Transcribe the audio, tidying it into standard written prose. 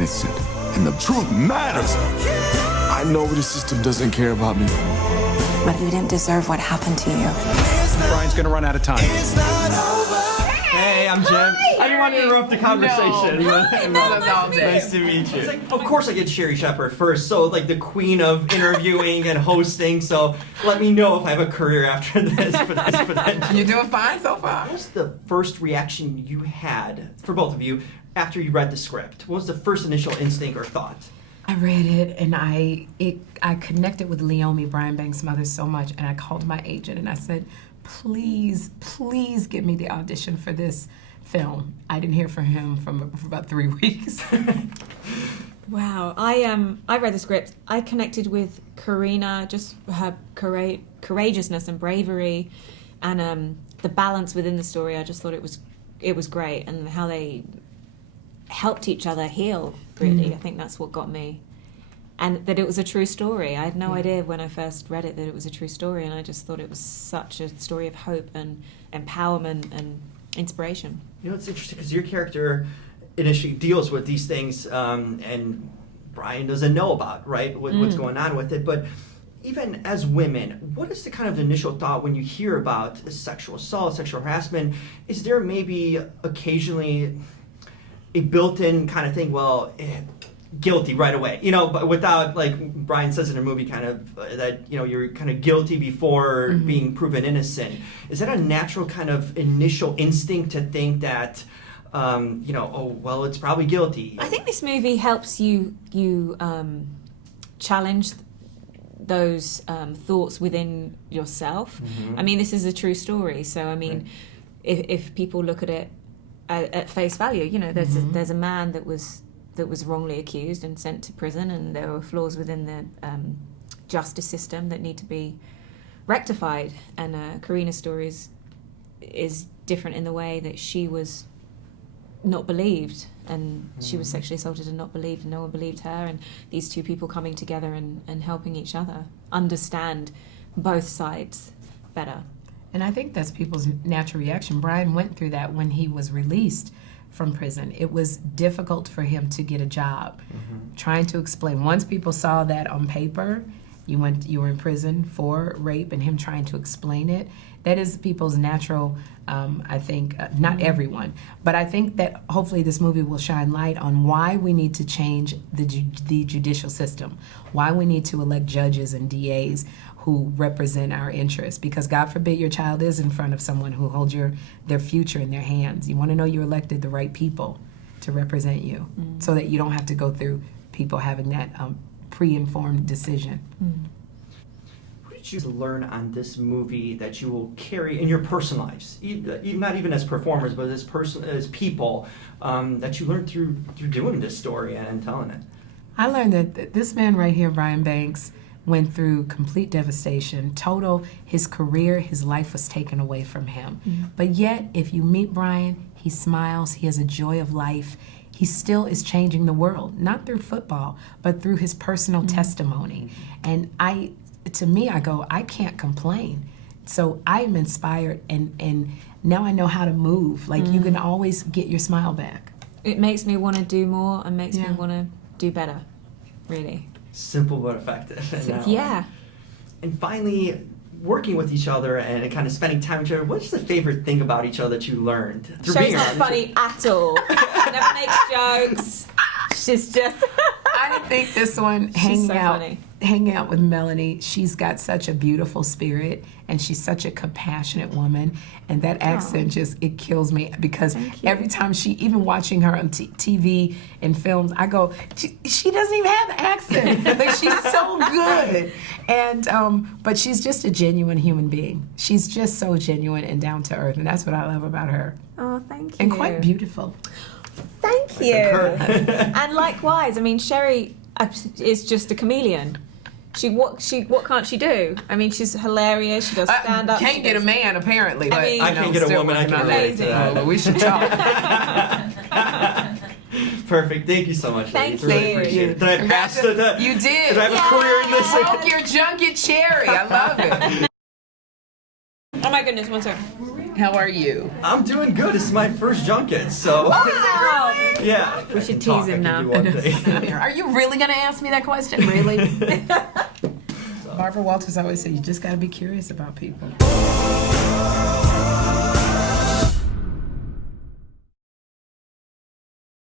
innocent, and the truth matters. I know the system doesn't care about me. But you didn't deserve what happened to you. Brian's gonna run out of time. Hey, I'm Jim. I didn't want to interrupt the conversation. Nice to meet you. Of course I get Sherri Shepherd first, so like the queen of interviewing and hosting, so let me know if I have a career after this for that. You're doing fine so far. What was the first reaction you had, for both of you, after you read the script? What was the first initial instinct or thought? I read it and I connected with Leomi, Brian Banks' mother, so much, and I called my agent and I said, please give me the audition for this film. I didn't hear from him for about 3 weeks. Wow, I read the script. I connected with Karina, just her courageousness and bravery, and the balance within the story. I just thought it was great, and how they helped each other heal. Really, I think that's what got me, and that it was a true story. I had no idea when I first read it that it was a true story, and I just thought it was such a story of hope and empowerment and inspiration. You know, it's interesting because your character initially deals with these things, and Brian doesn't know about, right, what's going on with it. But even as women, what is the kind of initial thought when you hear about sexual assault, sexual harassment? Is there maybe occasionally a built-in kind of thing, guilty right away, but without, like Brian says in the movie, kind of that, you're kind of guilty before being proven innocent. Is that a natural kind of initial instinct to think that, it's probably guilty? I think this movie helps you challenge those thoughts within yourself. I mean, this is a true story, so I mean, if people look at it at face value, there's a man that was wrongly accused and sent to prison, and there were flaws within the justice system that need to be rectified. And Karina's story is different in the way that she was not believed, and she was sexually assaulted and not believed, and no one believed her, and these two people coming together and helping each other understand both sides better. And I think that's people's natural reaction. Brian went through that when he was released from prison. It was difficult for him to get a job. Trying to explain. Once people saw that on paper, you were in prison for rape, and him trying to explain it, that is people's natural, I think, not everyone, but I think that hopefully this movie will shine light on why we need to change the judicial system, why we need to elect judges and DAs who represent our interests, because God forbid your child is in front of someone who holds their future in their hands. You want to know you elected the right people to represent you, so that you don't have to go through people having that pre-informed decision. What did you learn on this movie that you will carry in your personal lives, not even as performers, but as people, that you learned through doing this story and telling it? I learned that this man right here, Brian Banks, went through complete devastation, his career, his life was taken away from him. But yet, if you meet Brian, he smiles, he has a joy of life. He still is changing the world, not through football, but through his personal testimony. And to me, I go, I can't complain. So I am inspired, and now I know how to move. Like, you can always get your smile back. It makes me want to do more and makes me want to do better, really. Simple but effective. Yeah. And finally, working with each other and kind of spending time with each other, what's the favorite thing about each other that you learned through Sherri's being not around funny at all. She never makes jokes. She's just... I think this one, hanging out with Melanie, she's got such a beautiful spirit, and she's such a compassionate woman, and that accent it kills me, because every time even watching her on TV and films, I go, she doesn't even have an accent. Like, she's so good. And but she's just a genuine human being. She's just so genuine and down to earth, and that's what I love about her. Oh, thank you. And quite beautiful. Thank you. And likewise, I mean, Sherri is just a chameleon. What can't she do? I mean, she's hilarious. She does stand up. Can't get a man, apparently. But, I can't get a woman. I can relate to that. But we should talk. Perfect. Thank you so much. Thank really you. Appreciate it. Did I pass the? You did. Did I have a career in this? Broke your junket cherry. I love it. Oh my goodness! One second. How are you? I'm doing good. This is my first junket, so Wow. yeah. We should tease him now. Are you really going to ask me that question? Really? Barbara Walters always said, you just got to be curious about people.